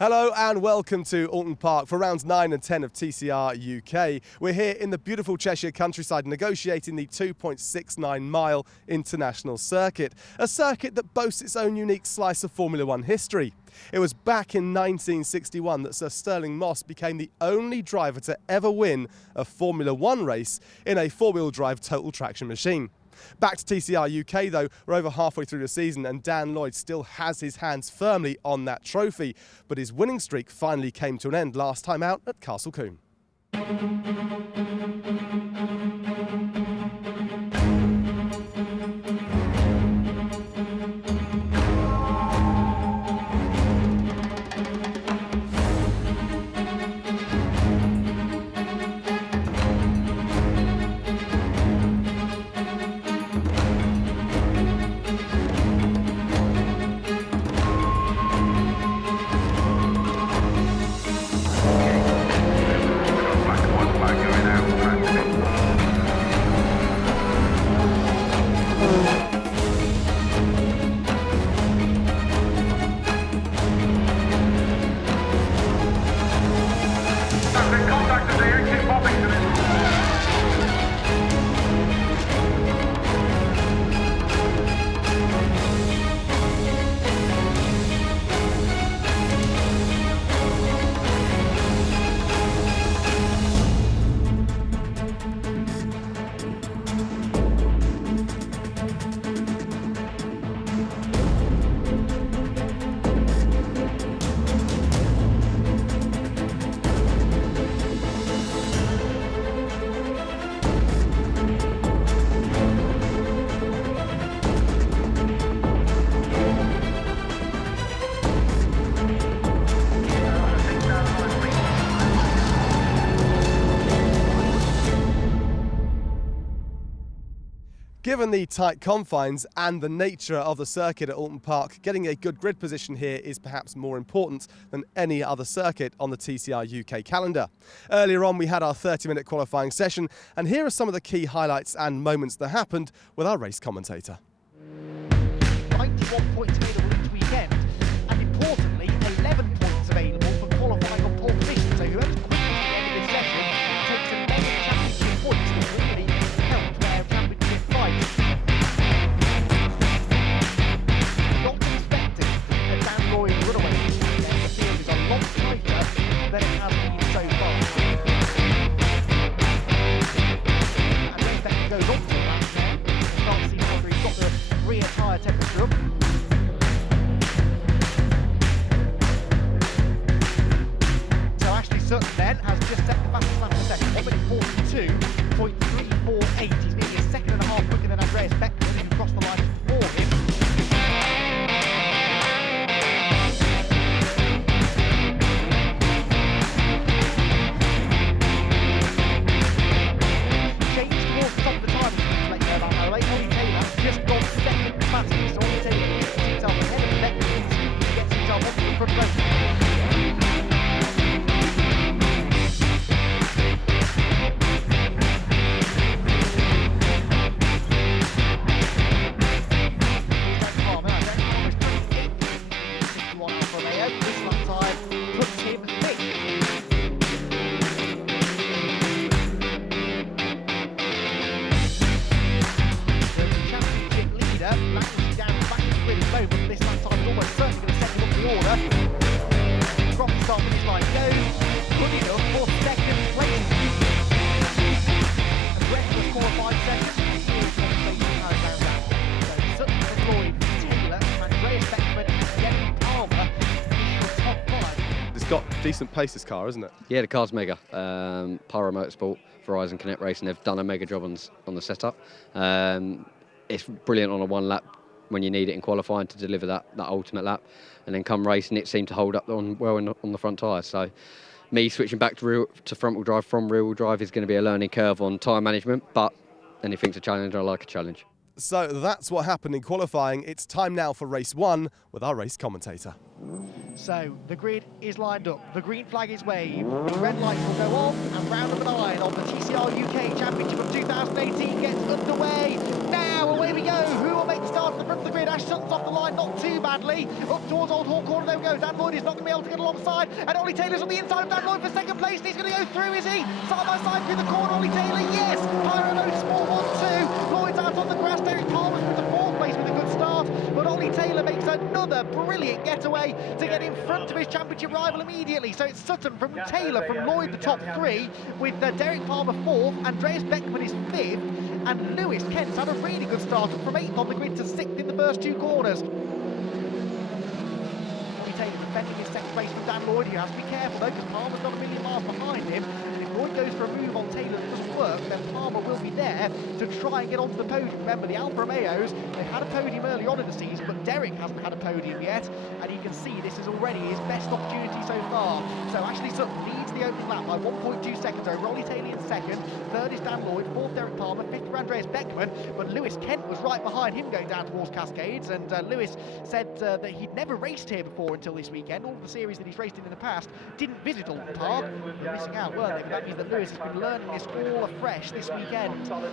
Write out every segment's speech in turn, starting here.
Hello and welcome to Oulton Park for rounds 9 and 10 of TCR UK. We're here in the beautiful Cheshire countryside negotiating the 2.69 mile international circuit, a circuit that boasts its own unique slice of Formula One history. It was back in 1961 that Sir Stirling Moss became the only driver to ever win a Formula One race in a four-wheel drive total traction machine. Back to TCR UK though, we're over halfway through the season and Lloyd still has his hands firmly on that trophy, but his winning streak finally came to an end last time out at Castle Combe. Given the tight confines and the nature of the circuit at Oulton Park, getting a good grid position here is perhaps more important than any other circuit on the TCR UK calendar. Earlier on we had our 30-minute qualifying session, and here are some of the key highlights and moments that happened with our race commentator. 91 points available each weekend, and importantly 11 points available for qualifying on pole position, so whoever's quickest at the end of this session takes 11 championship points, which really helps their championship fight. Not expecting a Lloyd runaway, the field is a lot tighter than it has been so far. And then Beck goes on to that now. Can't see whether he's got the rear tyre temperature up. So Ash Sutton then has just set the fastest lap of the session, 1 minute 42.348. He's nearly a second and a half quicker than Andreas Beckman, who crossed the line before him. Changed towards the top of the time, to let you know about, by the way. Ollie Taylor's just gone second fastest, so Ollie Taylor gets himself ahead of Beckman, he gets himself onto the front row. Got decent pace, this car, isn't it? Yeah, the car's mega. Pyro Motorsport, Verizon Connect Racing, they've done a mega job on the setup. It's brilliant on a one lap when you need it in qualifying to deliver that ultimate lap, and then come racing it seemed to hold up on the front tyres. So me switching back to front wheel drive from rear wheel drive is going to be a learning curve on tyre management, but anything's a challenge. I like a challenge. So that's what happened in qualifying. It's time now for race 1 with our race commentator. So the grid is lined up, the green flag is waved, the red lights will go on, and round number 9 of the TCR UK Championship of 2018 gets underway. Now away we go. go. Who will make the start at the front of the grid? Ash Sutton's off the line, not too badly. Up towards Old Hall Corner, there we go. Dan Lloyd is not going to be able to get alongside. And Ollie Taylor's on the inside of Dan Lloyd for second place. And he's going to go through, is he? Side by side through the corner, Ollie Taylor, yes. Pyro Motorsport 1-2. Lloyd's out on the grass. Derek Palmer's with the fourth place with a good start. But Ollie Taylor makes another brilliant getaway to get in front of his championship rival immediately. So it's Sutton from Taylor from Lloyd, the top three, with Derek Palmer fourth, Andreas Beckman is fifth, and Lewis Kent's had a really good start from eighth on the grid to sixth in the first two corners. Taylor defending his second place from Dan Lloyd. He has to be careful though, because Palmer's not a million miles behind him. And if Lloyd goes for a move on Taylor that doesn't work, then Palmer will be there to try and get onto the podium. Remember, the Alfa Romeos, they had a podium early on in the season, but Derek hasn't had a podium yet. And you can see this is already his best opportunity so far. So Ashley Sutton leads the opening lap by 1.2 seconds over Ollie Taylor in second. Third is Dan Lloyd, fourth Derek Palmer, fifth for Andreas Beckman. But Lewis Kent was right behind him going down towards Cascades. And Lewis said that he'd never raced here before until this weekend. All of the series that he's raced in the past didn't visit Oulton Park. They're missing out, weren't they? But that means that Lewis has been learning this all afresh this weekend. Taylor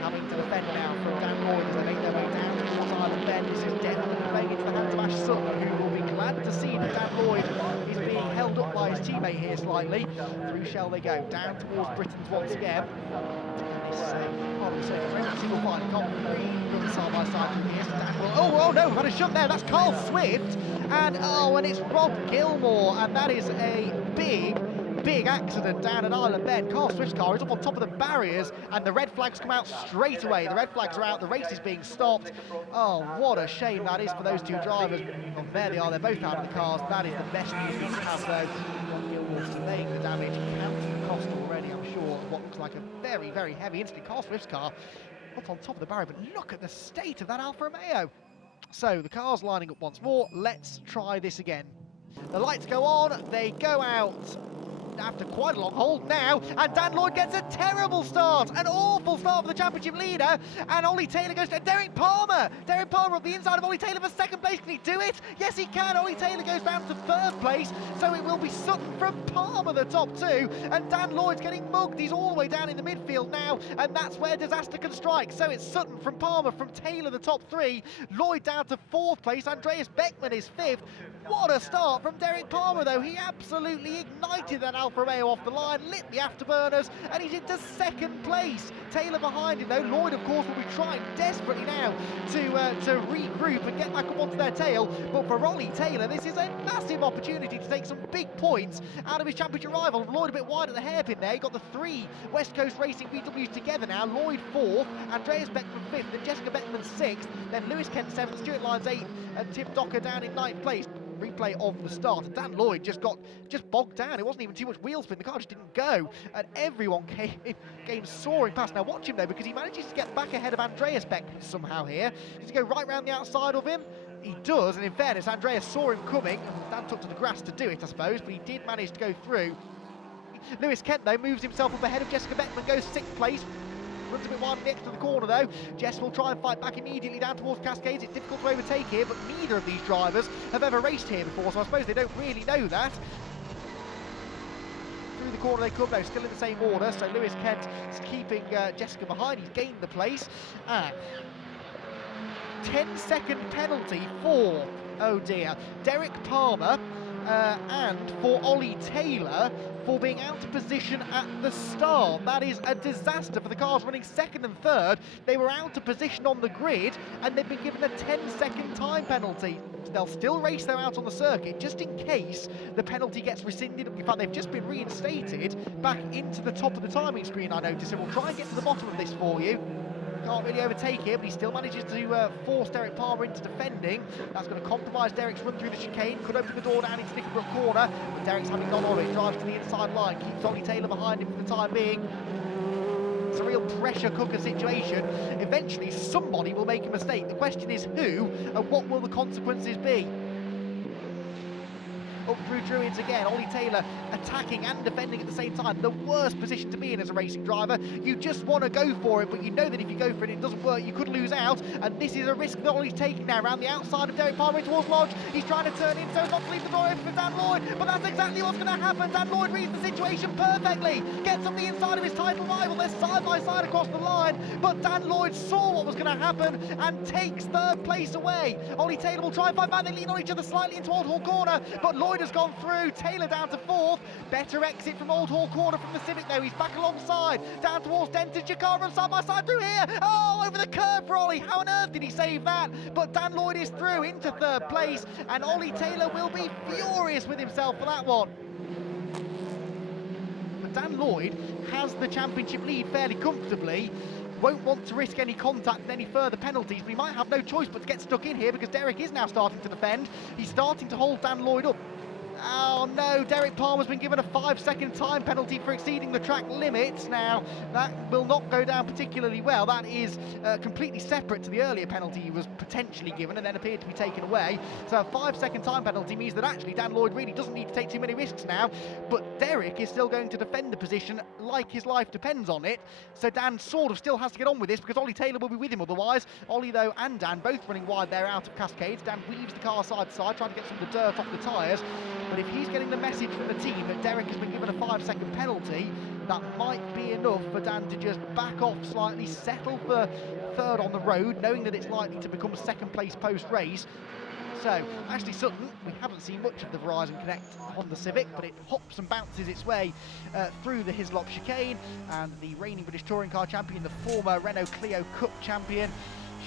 having to defend now from Dan Lloyd as they make their way down towards Island Bend. This is definitely playing into the hands of Ash Sutton, who will be glad to see that Dan Lloyd is being held up by his teammate here slightly. Through Shell they go, down towards Britons once again. Single file, can't really run side by side through here. Oh no, we've had a shunt there. That's Carl Swift, and it's Rob Gilmore, and that is a big accident down at Island Bend. Carl Swift's car is up on top of the barriers, and the red flags come out straight away. The red flags are out, the race is being stopped. Oh, what a shame that is for those two drivers. Oh, there they are, they're both out of the cars. That is the best news we can have, though. Rob Gilmore's delaying the damage, counting the cost already, I'm sure, of what looks like a very heavy incident. Carl Swift's car up on top of the barrier, but look at the state of that Alfa Romeo. So the car's lining up once more. Let's try this again. The lights go on, they go out after quite a long hold now, and Dan Lloyd gets a terrible start, an awful start for the championship leader, and Ollie Taylor goes to Derek Palmer. Derek Palmer up the inside of Ollie Taylor for second place. Can he do it? Yes, he can. Ollie Taylor goes down to third place, so it will be Sutton from Palmer, the top two, and Dan Lloyd's getting mugged. He's all the way down in the midfield now, and that's where disaster can strike. So it's Sutton from Palmer, from Taylor, the top three, Lloyd down to fourth place, Andreas Beckman is fifth. What a start from Derek Palmer, though. He absolutely ignited that Alfa Romeo off the line, lit the afterburners, and he's into second place. Taylor behind him, though. Lloyd, of course, will be trying desperately now to regroup and get back up onto their tail. But for Ollie Taylor, this is a massive opportunity to take some big points out of his championship rival. Lloyd a bit wide at the hairpin there. He got the three West Coast Racing VWs together now. Lloyd fourth, Andreas Beckman fifth, then Jessica Beckman sixth, then Lewis Kent seventh, Stuart Lyons eighth, and Tim Docker down in ninth place. Replay of the start. Dan Lloyd just bogged down. It wasn't even too much wheel spin. The car just didn't go, and everyone came soaring past. Now watch him though, because he manages to get back ahead of Andreas Beckman somehow here. Does he go right round the outside of him? He does, and in fairness, Andreas saw him coming. Dan took to the grass to do it, I suppose, but he did manage to go through. Lewis Kent though moves himself up ahead of Jessica Beckman, goes sixth place. Runs a bit wide next to the corner though. Jess will try and fight back immediately down towards Cascades. It's difficult to overtake here, but neither of these drivers have ever raced here before, so I suppose they don't really know that. Through the corner they come now, still in the same order, so Lewis Kent is keeping Jessica behind. He's gained the place. 10-second penalty for, oh dear, Derek Palmer and for Ollie Taylor for being out of position at the start. That is a disaster for the cars running second and third. They were out of position on the grid, and they've been given a 10-second time penalty. They'll still race them out on the circuit, just in case the penalty gets rescinded. In fact, they've just been reinstated back into the top of the timing screen, I notice, and we'll try and get to the bottom of this for you. Can't really overtake it, but he still manages to force Derek Palmer into defending. That's going to compromise Derek's run through the chicane. Could open the door down into Nickelbrook corner, but Derek's having gone on it. Drives to the inside line, keeps Ollie Taylor behind him for the time being. It's a real pressure cooker situation. Eventually, somebody will make a mistake. The question is who, and what will the consequences be? up through Druids again. Ollie Taylor attacking and defending at the same time. The worst position to be in as a racing driver. You just want to go for it, but you know that if you go for it and it doesn't work, you could lose out. And this is a risk that Ollie's taking now around the outside of Derek Palmer towards Lodge. He's trying to turn in so as not to leave the door open for Dan Lloyd, but that's exactly what's going to happen. Dan Lloyd reads the situation perfectly, gets on the inside of his title rival. They're side by side across the line, but Dan Lloyd saw what was going to happen and takes third place away. Ollie Taylor will try and find back. They lean on each other slightly into Old Hall Corner, but Lloyd has gone through. Taylor down to fourth. Better exit from Old Hall Corner from the Civic though. He's back alongside, down towards Denton. Jakar runs side by side through here. Oh, over the curb for Ollie. How on earth did he save that? But Dan Lloyd is through into third place, and Ollie Taylor will be furious with himself for that one. But Dan Lloyd has the championship lead fairly comfortably. Won't want to risk any contact and any further penalties, but he might have no choice but to get stuck in here because Derek is now starting to defend. He's starting to hold Dan Lloyd up. Oh no, Derek Palmer's been given a 5-second time penalty for exceeding the track limits. Now, that will not go down particularly well. That is completely separate to the earlier penalty he was potentially given and then appeared to be taken away. So a 5-second time penalty means that actually Dan Lloyd really doesn't need to take too many risks now, but Derek is still going to defend the position like his life depends on it. So Dan sort of still has to get on with this because Ollie Taylor will be with him otherwise. Ollie though and Dan both running wide there out of Cascades. Dan weaves the car side to side, trying to get some of the dirt off the tyres. But if he's getting the message from the team that Derek has been given a 5-second penalty, that might be enough for Dan to just back off slightly, settle for third on the road, knowing that it's likely to become second place post-race. So, Ashley Sutton, we haven't seen much of the Verizon Connect on the Civic, but it hops and bounces its way through the Hislop chicane, and the reigning British Touring Car Champion, the former Renault Clio Cup Champion,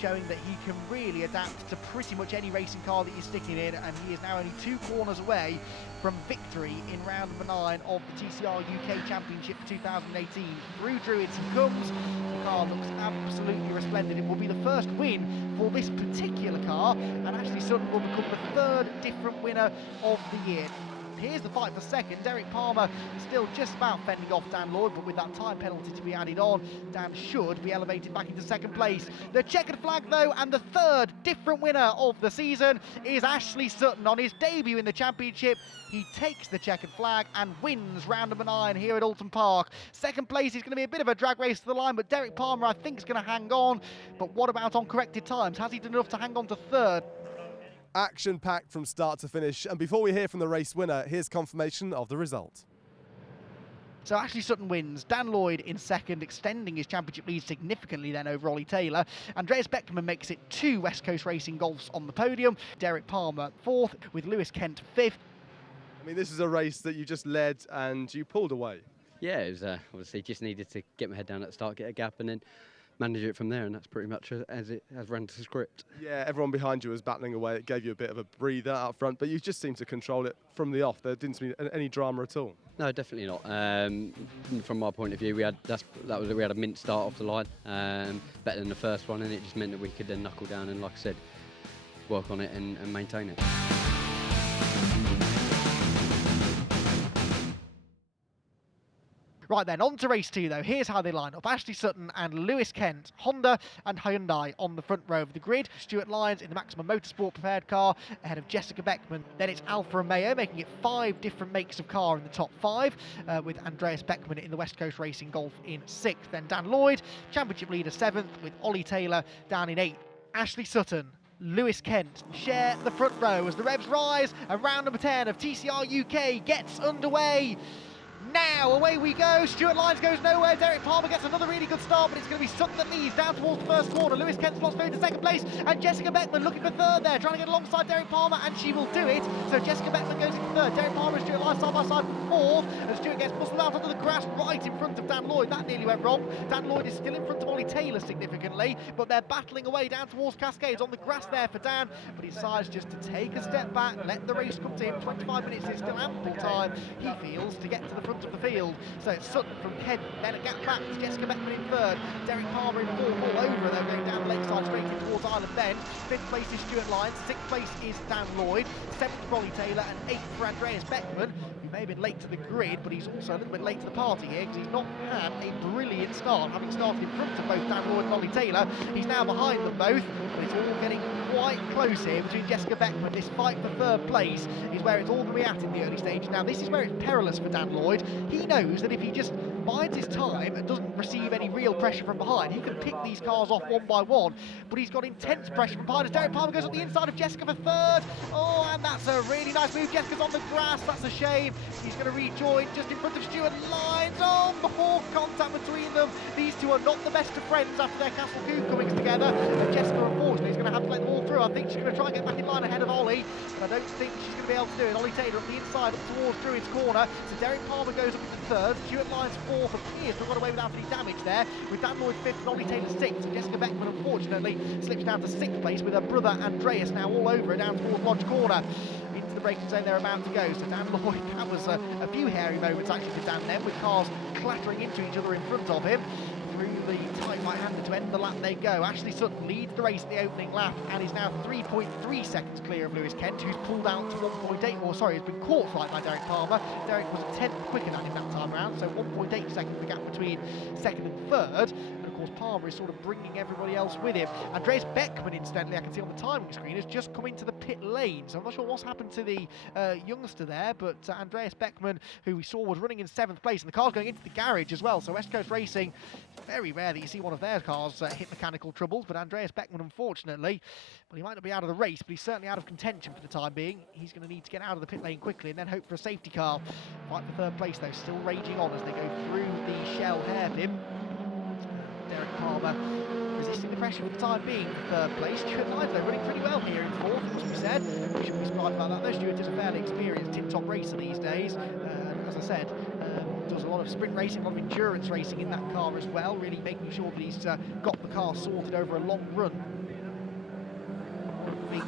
showing that he can really adapt to pretty much any racing car that you're sticking in, and he is now only 2 corners away from victory in round number 9 of the TCR UK Championship for 2018. Through Druids he comes. The car looks absolutely resplendent. It will be the first win for this particular car, and Ashley Sutton will become the 3rd different winner of the year. Here's the fight for second. Derek Palmer still just about fending off Dan Lloyd, but with that time penalty to be added on, Dan should be elevated back into second place. The checkered flag though, and the 3rd different winner of the season is Ashley Sutton. On his debut in the championship, he takes the checkered flag and wins round number 9 here at Oulton Park. Second place is going to be a bit of a drag race to the line, but Derek Palmer I think is going to hang on. But what about on corrected times? Has he done enough to hang on to 3rd? Action-packed from start to finish. And before we hear from the race winner, here's confirmation of the result. So Ashley Sutton wins, Dan Lloyd in second, extending his championship lead significantly then over Ollie Taylor. Andreas Beckman makes it 2 West Coast Racing Golfs on the podium. Derek Palmer 4th, with Lewis Kent 5th. I mean, this is a race that you just led and you pulled away. Yeah, it was obviously just needed to get my head down at the start, get a gap, and then manage it from there, and that's pretty much as it has run to script. Yeah, everyone behind you was battling away. It gave you a bit of a breather out front, but you just seemed to control it from the off. There didn't seem any drama at all. No, definitely not. From my point of view, we had a mint start off the line, better than the first one, and it just meant that we could then knuckle down and, like I said, work on it and maintain it. Right then, on to race 2 though. Here's how they line up. Ashley Sutton and Lewis Kent, Honda and Hyundai on the front row of the grid. Stuart Lyons in the Maximum Motorsport prepared car ahead of Jessica Beckman. Then it's Alfa Romeo, making it 5 different makes of car in the top 5, with Andreas Beckman in the West Coast Racing Golf in 6th. Then Dan Lloyd, championship leader 7th, with Ollie Taylor down in 8th. Ashley Sutton, Lewis Kent share the front row as the revs rise, and round number 10 of TCR UK gets underway. Now, away we go. Stuart Lyons goes nowhere. Derek Palmer gets another really good start, but it's going to be Sutton that leads down towards the first corner. Lewis Kent slots through to second place, and Jessica Beckman looking for 3rd there, trying to get alongside Derek Palmer, and she will do it. So Jessica Beckman goes into 3rd. Derek Palmer and Stuart Lyons side by side for 4th, and Stuart gets muscled out onto the grass right in front of Dan Lloyd. That nearly went wrong. Dan Lloyd is still in front of Ollie Taylor significantly, but they're battling away down towards Cascades on the grass there for Dan, but he decides just to take a step back, let the race come to him. 25 minutes is still ample time, he feels, to get to the front of the field. So it's Sutton from Kent, then a gap back to Jessica Beckman in 3rd, Derek Palmer in 4th, all over though, going down the lakeside straight in towards Island Bend. 5th place is Stuart Lyons, 6th place is Dan Lloyd, 7th for Ollie Taylor, and 8th for Andreas Beckman, who may have been late to the grid, but he's also a little bit late to the party here because he's not had a brilliant start, having started in front of both Dan Lloyd and Ollie Taylor. He's now behind them both, but it's all getting quite close here between Jessica Beckman. This fight for third place is where it's all going to be at in the early stages. Now, this is where it's perilous for Dan Lloyd. He knows that if he just bides his time and doesn't receive any real pressure from behind, he can pick these cars off one by one, but he's got intense pressure from behind as Derek Palmer goes up the inside of Jessica for third. Oh, and that's a really nice move. Jessica's on the grass, that's a shame. He's going to rejoin just in front of Stuart Lyons. Oh, more contact between them. These two are not the best of friends after their Castle Coon comings together, and Jessica unfortunately is going to have to let them all through. I think she's going to try and get back in line ahead of Ollie, but I don't think she's going to be able to do it. Ollie Taylor up the inside, up towards Druid's corner, so Derek Palmer goes up into third. Stuart Lyons fourth, appears to have got away without any damage there, with Dan Lloyd fifth and Ollie Taylor sixth. So Jessica Beckman unfortunately slips down to sixth place with her brother Andreas now all over it down towards Lodge Corner. Into the braking zone they're about to go. So Dan Lloyd, that was a few hairy moments actually for Dan then, with cars clattering into each other in front of him. Through the tight right-hander to end the lap they go. Ashley Sutton leads the race in the opening lap and is now 3.3 seconds clear of Lewis Kent, who's pulled out to 1.8, or sorry, has been caught right by Derek Palmer. Derek was a tenth quicker than him that time around, so 1.8 seconds the gap between second and third. And of course Palmer is sort of bringing everybody else with him. Andreas Beckman, incidentally, I can see on the timing screen, has just come into the pit lane, so I'm not sure what's happened to the youngster there, but Andreas Beckman, who we saw was running in 7th place, and the car's going into the garage as well. So West Coast Racing, very rare that you see one of their cars hit mechanical troubles, but Andreas Beckman, unfortunately, well, he might not be out of the race, but he's certainly out of contention for the time being. He's going to need to get out of the pit lane quickly and then hope for a safety car. Fight for third place, though, still raging on as they go through the Shell hairpin. Derek Palmer resisting the pressure for the time being for third place. Stuart Lyons, though, running pretty well here in fourth, as we said. We shouldn't be surprised about that, though. Stuart is a fairly experienced tip-top racer these days. As I said, does a lot of sprint racing, a lot of endurance racing in that car as well, really making sure that he's got the car sorted over a long run. Big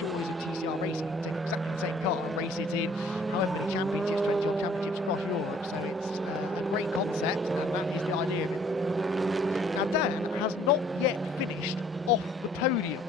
joys of TCR racing, take exactly the same car and race it in however many championships, 20 odd championships across Europe, so it's a great concept, and that is the idea of it. Now Dan has not yet finished off the podium,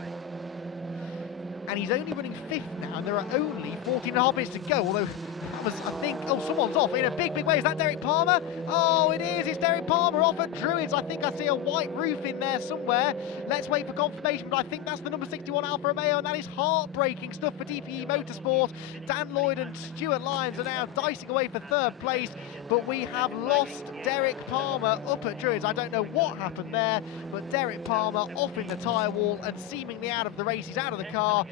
and he's only running 5th now, and there are only 14.5 minutes to go, although that was, I think, oh, someone's off in a big way. Is that Derek Palmer? Oh, it is. It's Derek Palmer off at Druids. I think I see a white roof in there somewhere. Let's wait for confirmation, but I think that's the number 61 Alfa Romeo, and that is heartbreaking stuff for DPE Motorsport. Dan Lloyd and Stuart Lyons are now dicing away for third place, but we have lost Derek Palmer up at Druids. I don't know what happened there, but Derek Palmer off in the tyre wall and seemingly out of the race. He's out of the car.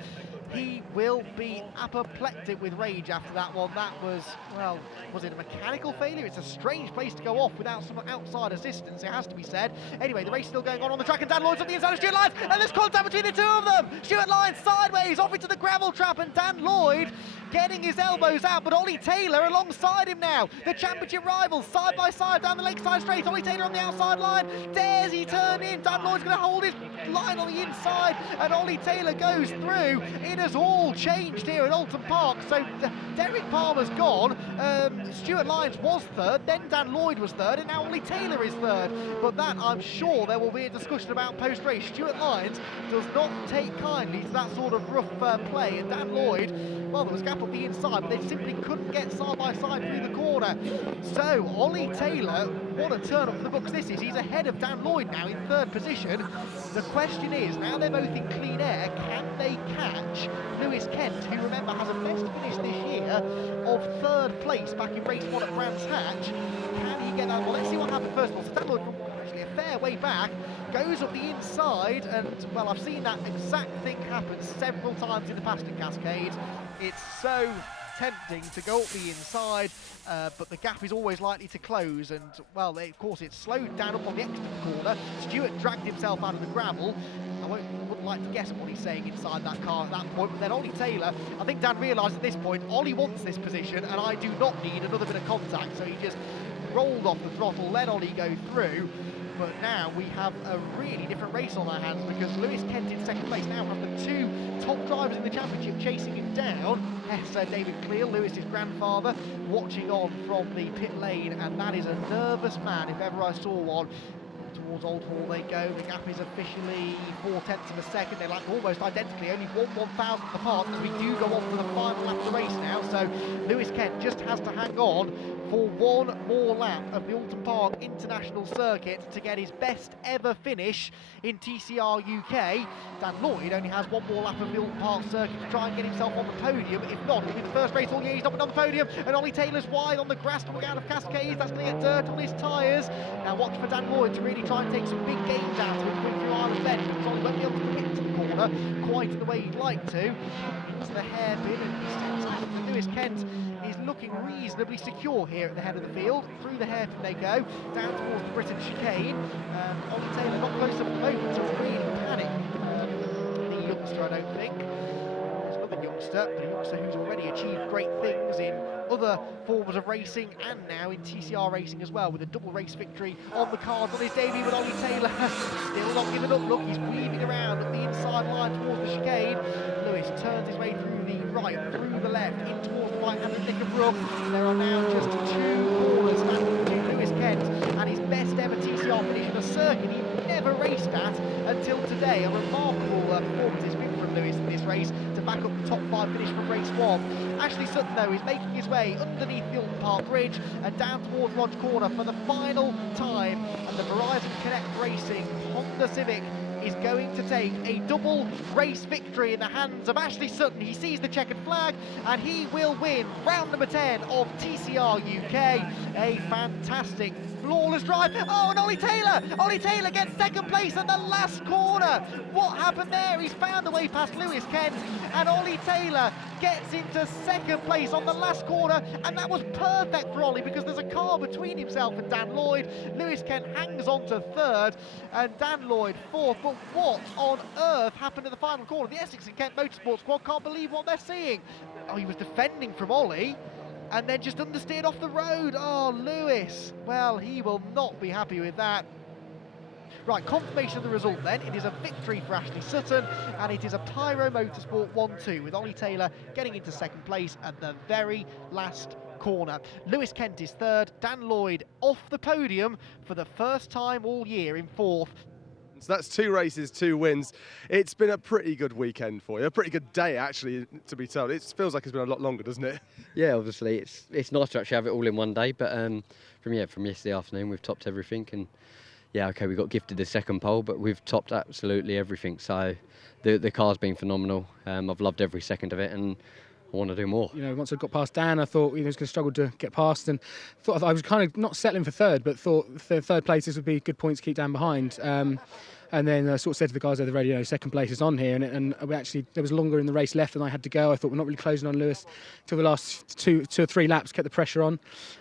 He will be apoplectic with rage after that one. That was, well, was it a mechanical failure? It's a strange place to go off without some outside assistance, it has to be said. Anyway, the race is still going on the track, and Dan Lloyd's on the inside of Stuart Lyons, and there's contact between the two of them. Stuart Lyons sideways off into the gravel trap, and Dan Lloyd getting his elbows out, but Ollie Taylor alongside him now. The championship rivals side by side down the lakeside straight. Ollie Taylor on the outside line. Dares he turn in? Dan Lloyd's going to hold his line on the inside, and Ollie Taylor goes through. It has all changed here at Oulton Park. So Derek Palmer's gone. Stuart Lyons was third, then Dan Lloyd was third, and now Ollie Taylor is third. But that, I'm sure there will be a discussion about post-race. Stuart Lyons does not take kindly to that sort of rough play, and Dan Lloyd, well, there was a gap up the inside, but they simply couldn't get side by side through the corner. So Ollie Taylor, what a turn up for the books this is. He's ahead of Dan Lloyd now in third position. The question is, now they're both in clean air, can they catch Lewis Kent, who, remember, has a best finish this year of third place back in race 1 at Brands Hatch? Can he get that? Well, let's see what happens first of all. So Dan Lloyd, actually a fair way back, goes up the inside, and, well, I've seen that exact thing happen several times in the past in Cascade. It's so tempting to go up the inside, but the gap is always likely to close, and, well, of course, it's slowed down up on the exit corner. Stuart dragged himself out of the gravel. I wouldn't like to guess at what he's saying inside that car at that point, but then Ollie Taylor, I think Dan realised at this point, Ollie wants this position, and I do not need another bit of contact, so he just rolled off the throttle, let Ollie go through. But now we have a really different race on our hands, because Lewis Kent in second place now have the two top drivers in the championship chasing him down. Yes, David Cleal, Lewis's grandfather, watching on from the pit lane, and that is a nervous man if ever I saw one. towards Old Hall they go. The gap is officially 0.4 of a second. They're like almost identically, only 1/1000th apart as we do go on for the final lap of the race now. So Lewis Kent just has to hang on for one more lap of the Oulton Park International Circuit to get his best ever finish in TCR UK. Dan Lloyd only has one more lap of the Oulton Park Circuit to try and get himself on the podium. If not, it'll be the first race all year he's not been on the podium. And Ollie Taylor's wide on the grass coming out of Cascades. That's going to get dirt on his tyres. Now watch for Dan Lloyd to really try and take some big gains out of him coming through Island Bend, because Ollie won't be able to commit to the corner quite in the way he'd like to. Into the hairpin, and Lewis Kent is looking reasonably secure here at the head of the field. Through the hairpin they go, down towards the Britain chicane. Ollie Taylor not close up at the moment to really panic the youngster, I don't think. There's another youngster, but a youngster who's already achieved great things in other forms of racing and now in TCR racing as well, with a double race victory on the cards on his debut. But Ollie Taylor still not giving up. Look, he's weaving around at the inside line towards the chicane. Lewis turns his way through the right, through the left, in towards the right hand of Nick of Brook. There are now just 2 corners standing between Lewis Kent and his best ever TCR finish in a circuit he never raced at until today. A remarkable performance has been from Lewis in this race to back up the top 5 finish from race 1. Ashley Sutton, though, is making his way underneath the Oulton Park Bridge and down towards Lodge Corner for the final time. And the Verizon Connect Racing Honda Civic is going to take a double race victory in the hands of Ashley Sutton. He sees the checkered flag and he will win round number 10 of TCR UK. A fantastic, flawless drive. Oh, and Ollie Taylor gets second place at the last corner. What happened there? He's found a way past Lewis Kent, and Ollie Taylor gets into second place on the last corner, and that was perfect for Ollie because there's a car between himself and Dan Lloyd. Lewis Kent hangs on to third and Dan Lloyd fourth. But what on earth happened in the final corner? The Essex and Kent Motorsport squad can't believe what they're seeing. Oh, he was defending from Ollie and then just understeered off the road. Oh, Lewis, well, he will not be happy with that. Right, confirmation of the result then. It is a victory for Ashley Sutton, and it is a Pyro Motorsport 1-2, with Ollie Taylor getting into second place at the very last corner. Lewis Kent is third, Dan Lloyd off the podium for the first time all year in fourth. So that's 2 races, 2 wins. It's been a pretty good weekend for you, a pretty good day actually, to be told. It feels like it's been a lot longer, doesn't it? Yeah, obviously it's nice to actually have it all in one day, but from yesterday afternoon we've topped everything, and yeah, okay, we got gifted the second pole, but we've topped absolutely everything. So the car's been phenomenal. I've loved every second of it, and I want to do more. You know, once I got past Dan, I thought he was going to struggle to get past, and thought I was kind of not settling for third, but thought third place this would be good points to keep Dan behind. And then I sort of said to the guys over the radio, second place is on here, and we actually, there was longer in the race left than I had to go. I thought we're not really closing on Lewis till the last two or three laps, kept the pressure on,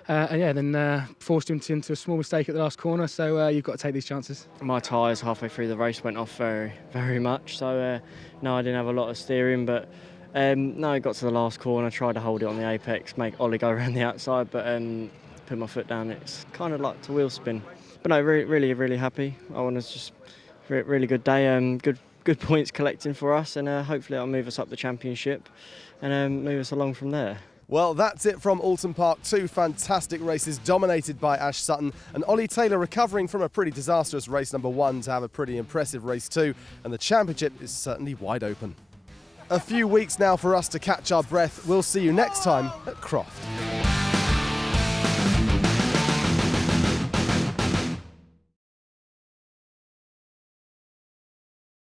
and yeah, then forced him into a small mistake at the last corner. So you've got to take these chances. My tyres halfway through the race went off very much, so no, I didn't have a lot of steering, but no, I got to the last corner, tried to hold it on the apex, make Ollie go around the outside, but put my foot down. It's kind of like to wheel spin. But no, really happy. I want to just really good day, good points collecting for us, and hopefully it'll move us up the championship and move us along from there. Well, that's it from Oulton Park. 2 fantastic races dominated by Ash Sutton, and Ollie Taylor recovering from a pretty disastrous race number 1 to have a pretty impressive race 2, and the championship is certainly wide open. A few weeks now for us to catch our breath. We'll see you next time at Croft.